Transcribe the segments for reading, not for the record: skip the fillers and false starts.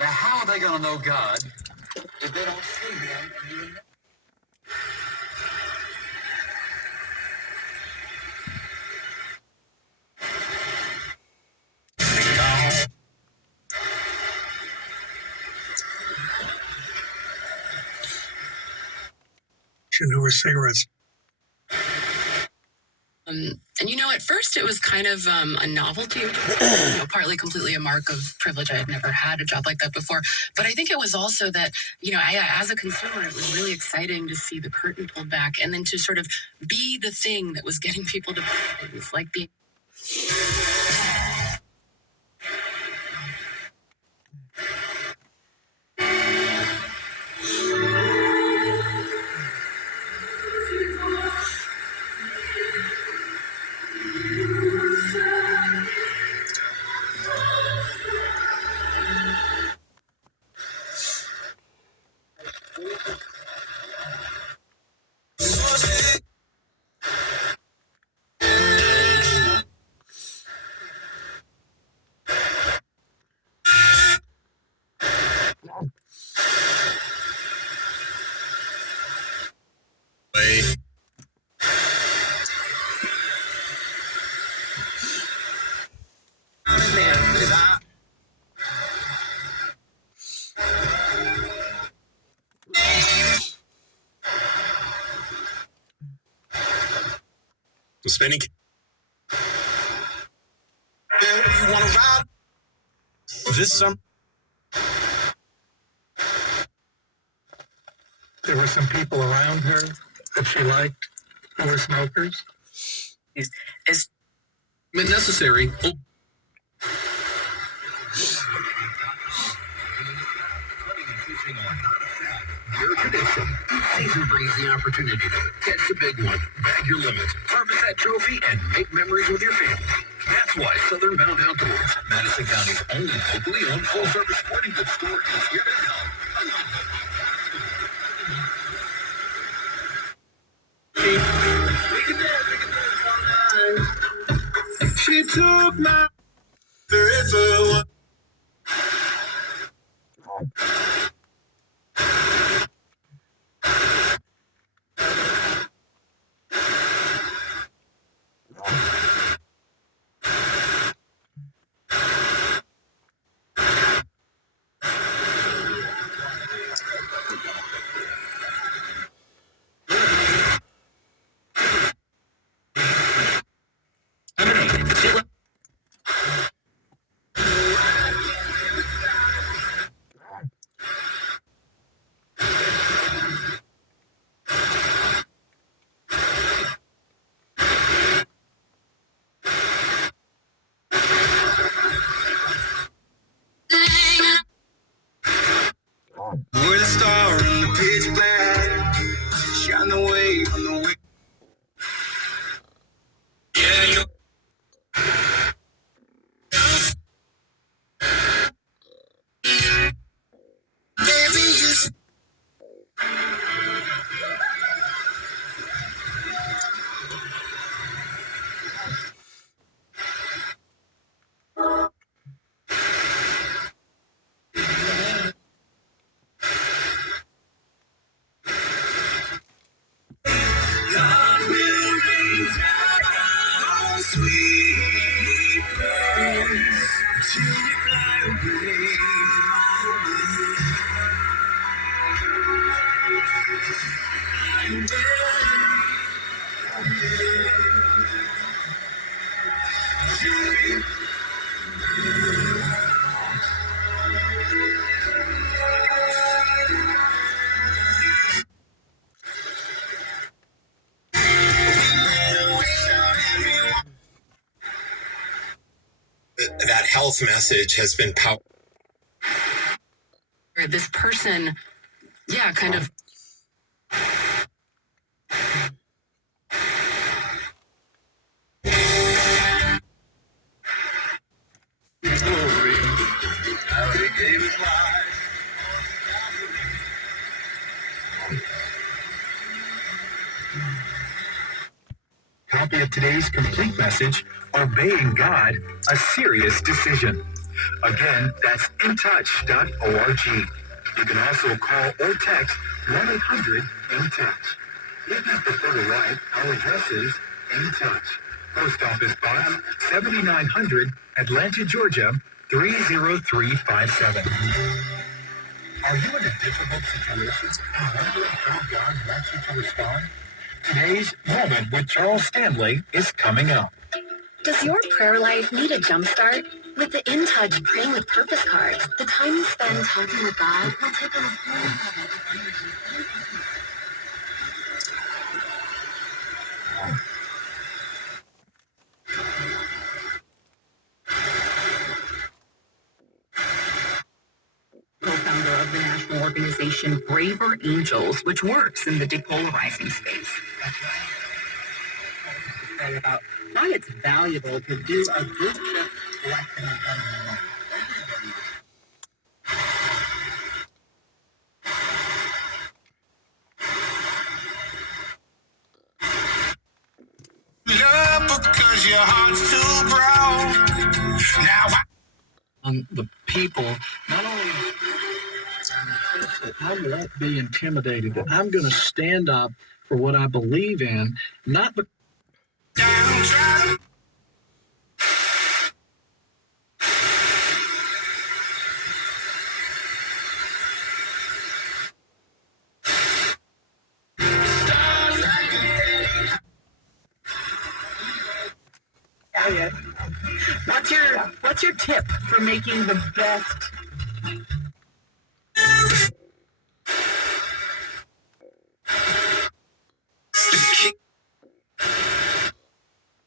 Now, how are they going to know God if they don't see Him? And even Who were cigarettes? And at first it was kind of a novelty, partly completely a mark of privilege. I had never had a job like that before. But I think it was also that, as a consumer, it was really exciting to see the curtain pulled back and then to sort of be the thing that was getting people to buy things, like being. Spinning. You want to ride this summer? There were some people around her that she liked who were smokers. Is Necessary. Your tradition. Season brings the opportunity to catch the big one, bag your limit, harvest that trophy, and make memories with your family. That's why Southern Bound Outdoors, Madison County's only locally owned full-service sporting goods store, is here to help. She took my forever. We're the star in the pitch black. Shine the way on the way. Yeah, you. Baby, you. God will rain down sweet praise till you fly away. That health message has been powerful. this person, kind of. Copy of today's complete message, Obeying God, a Serious Decision. Again, that's intouch.org. You can also call or text 1-800-IN-TOUCH. If you prefer to write, our address is In Touch, Post Office Box 7900, Atlanta, Georgia 30357. Are you in a difficult situation and wondering how God wants you to respond? Today's Moment with Charles Stanley is coming up. Does your prayer life need a jumpstart? With the In Touch Praying with Purpose cards, the time you spend talking with God will take on a whole other energy. Co-founder of the national organization Braver Angels, which works in the depolarizing space. Say about why it's valuable to do a group shift collection of Because your heart's too brown. Now On the people, not only I won't be intimidated, but I'm going to stand up for what I believe in, not because Elliot, what's your tip for making the best?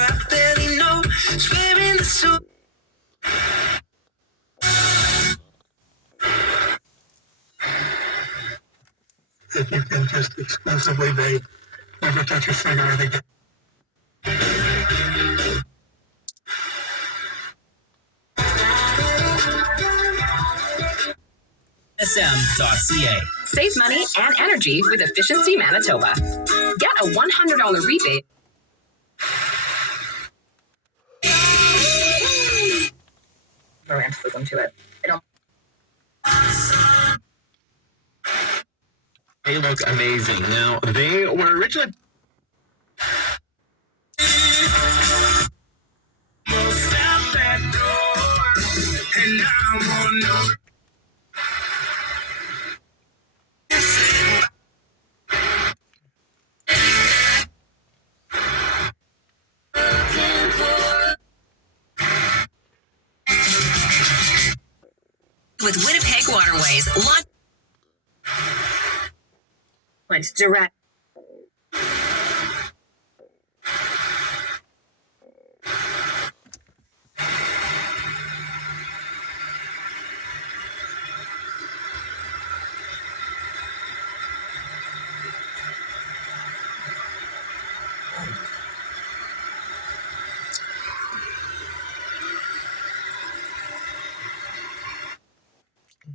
I barely know, swimming the soup. if you can just exclusively vape, never touch a cigarette again. SM.ca. Save money and energy with Efficiency Manitoba. Get a $100 rebate. Romanticism to it. They look amazing. Now, they were originally With Winnipeg Waterways, went direct.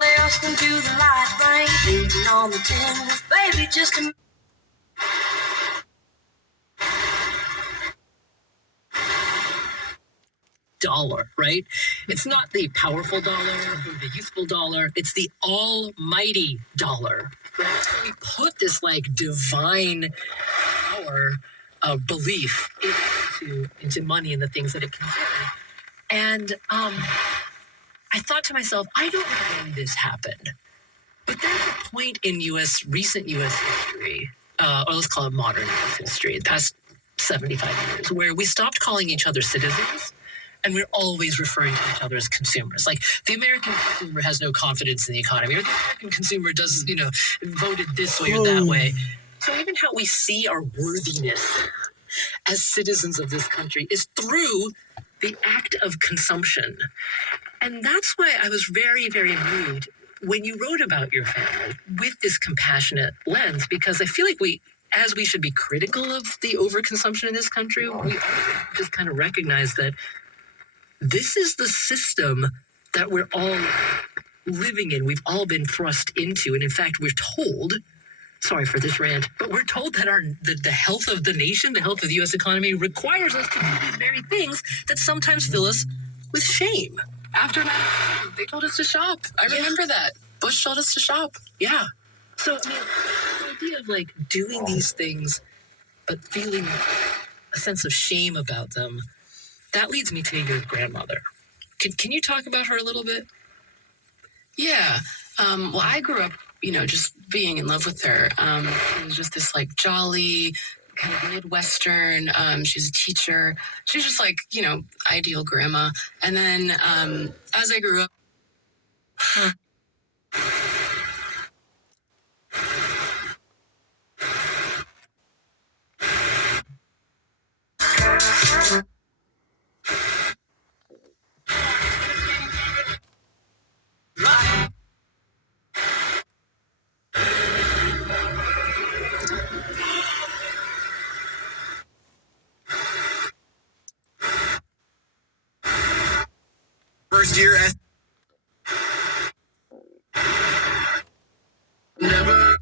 Lost into the light rain, leaving on the tin with baby just a dollar, right? It's not the powerful dollar or the useful dollar. It's the almighty dollar. Right? So we put this like divine power belief into money and the things that it can do. And I thought to myself, I don't know when this happened, but there's a point in recent U.S. history, or let's call it modern U.S. history, the past 75 years, where we stopped calling each other citizens, and we're always referring to each other as consumers. Like the American consumer has no confidence in the economy, or the American consumer does, voted this way or that way. So even how we see our worthiness as citizens of this country is through the act of consumption. And that's why I was very, very moved when you wrote about your family with this compassionate lens, because I feel like as we should be critical of the overconsumption in this country, we also just kind of recognize that this is the system that we're all living in. We've all been thrust into. And in fact, we're told, sorry for this rant, but we're told that the health of the nation, the health of the U.S. economy requires us to do these very things that sometimes fill us with shame. After 9/11, they told us to shop. I remember that. Bush told us to shop. Yeah. So, I mean, the idea of like doing these things, but feeling a sense of shame about them, that leads me to your grandmother. Can you talk about her a little bit? Yeah. Well, I grew up, just being in love with her. She was just this like jolly, kind of Midwestern. She's a teacher. She's just like, ideal grandma. And then as I grew up, First year as never.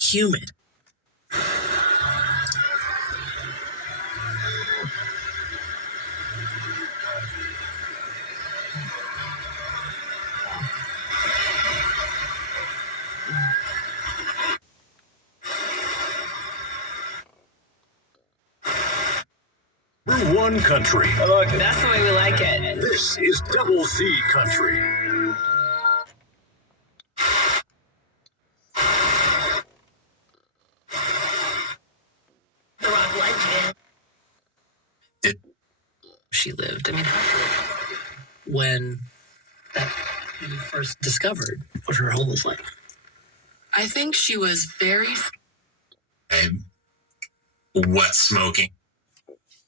Human. We're one country. That's the way we like it. This is Double C Country. The Rock legend. She lived. I mean, when that was first discovered, what her home was like. I think she was very Wet smoking.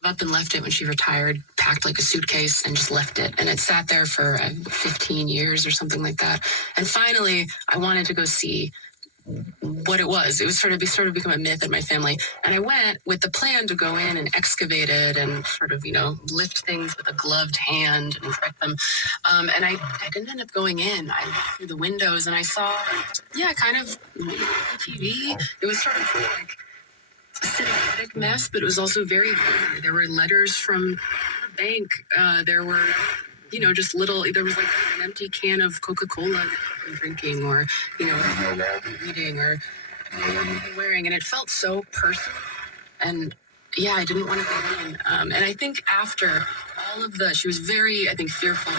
up and left it when she retired, packed like a suitcase and just left it. And it sat there for 15 years or something like that. And finally, I wanted to go see what it was. It was sort of become a myth in my family. And I went with the plan to go in and excavate it and sort of, lift things with a gloved hand and inspect them. And I didn't end up going in. I looked through the windows and I saw, kind of TV. It was sort of like a cinematic mess, but it was also very good. There were letters from the bank. There were, just there was like an empty can of Coca-Cola that I've been drinking or, reading or wearing. And it felt so personal. And I didn't want to go in. And I think after all of she was very, I think, fearful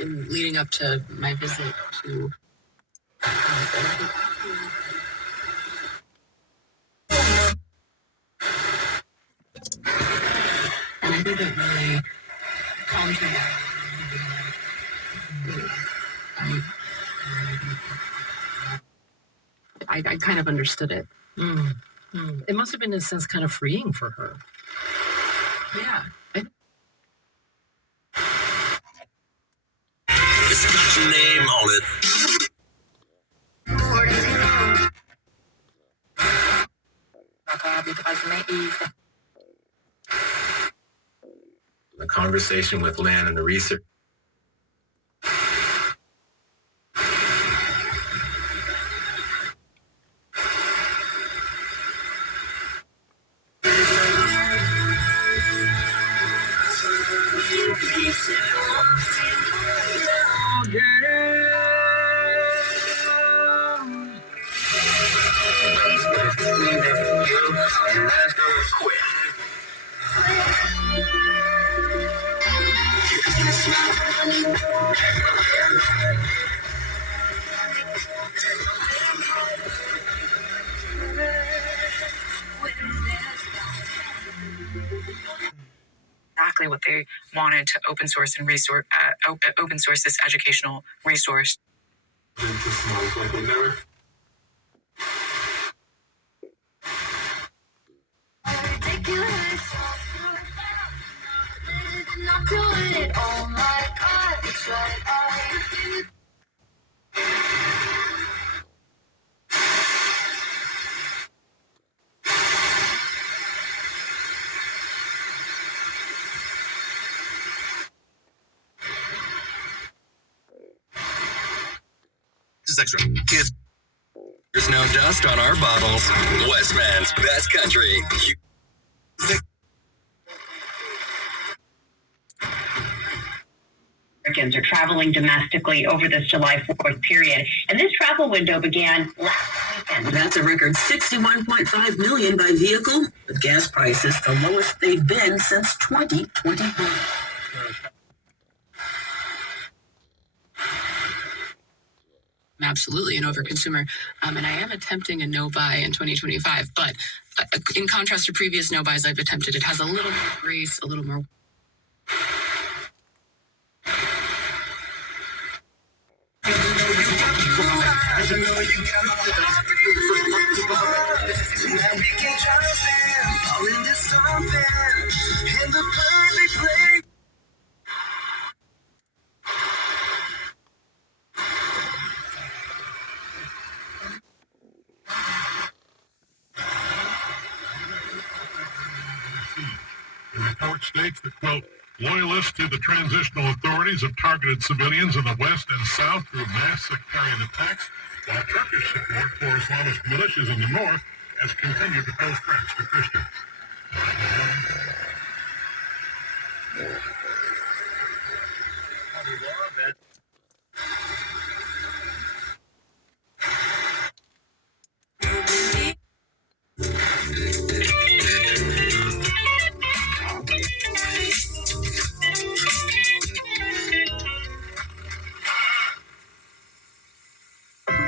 in leading up to my visit to and I think it really calmed her down. I kind of understood it. It must have been, in a sense, kind of freeing for her. Yeah. It's got your name on it. The conversation with Lan and the research. Exactly what they wanted to open source and open source this educational resource. Extra. Kids. There's no dust on our bottles. Westman's Best Country. Americans are traveling domestically over this July 4th period, and this travel window began last weekend. That's a record 61.5 million by vehicle, with gas prices the lowest they've been since 2021. I'm absolutely an overconsumer, and I am attempting a no buy in 2025. But in contrast to previous no buys I've attempted, it has a little more grace, a little more. The report states that, quote, loyalists to the transitional authorities have targeted civilians in the west and south through mass sectarian attacks, while Turkish support for Islamist militias in the north has continued to pose threats to Christians.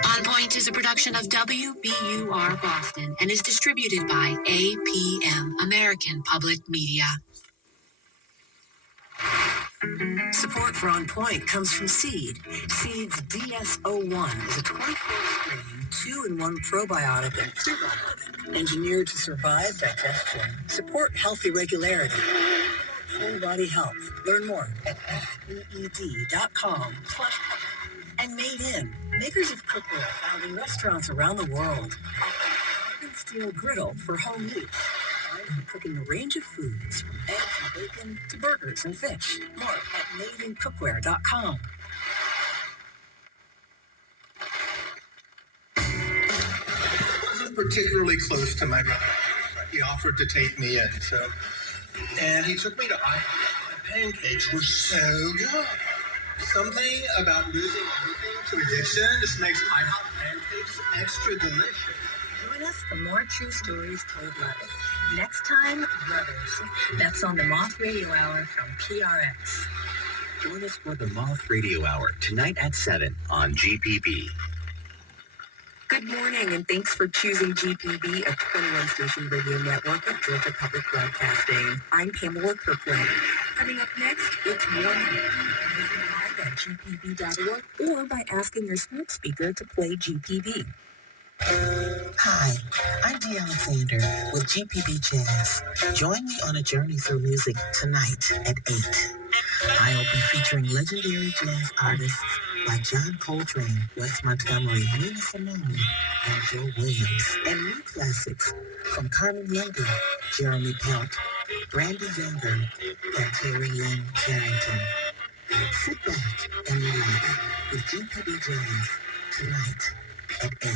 On Point is a production of WBUR Boston and is distributed by APM, American Public Media. Support for On Point comes from Seed. Seed's DS-01 is a 24-strain, 2-in-1 probiotic and prebiotic, engineered to survive digestion, support healthy regularity, whole body health. Learn more at feed.com/. And Made In, makers of cookware found in restaurants around the world. Carbon steel griddle for home use. And cooking a range of foods from eggs and bacon to burgers and fish. More at madeincookware.com. I wasn't particularly close to my brother. He offered to take me in, and he took me to IHOP. The pancakes were so good. Something about losing everything to addiction just makes IHOP pancakes extra delicious. Join us for more true stories told live. Next time, Brothers. That's on the Moth Radio Hour from PRX. Join us for the Moth Radio Hour tonight at 7 on GPB. Good morning, and thanks for choosing GPB, a 21-station radio network of Georgia Public Broadcasting. I'm Pamela Kirkland. Coming up next, it's Warm Live at gpb.org or by asking your smart speaker to play GPB. Hi, I'm Dee Alexander with GPB Jazz. Join me on a journey through music tonight at 8. I'll be featuring legendary jazz artists like John Coltrane, Wes Montgomery, Nina Simone, and Joe Williams, and new classics from Carmen Lundy, Jeremy Pelt, Brandy Younger, and Terry Lynn Carrington. Sit back and relax with GPB Jazz tonight at 8.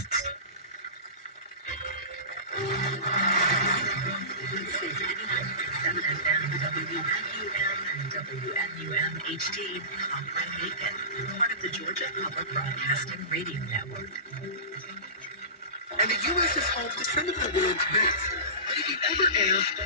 WMUM HD on Macon, part of the Georgia Public Broadcasting Radio Network. And the U.S. is home to some of the world's best. But if you ever asked,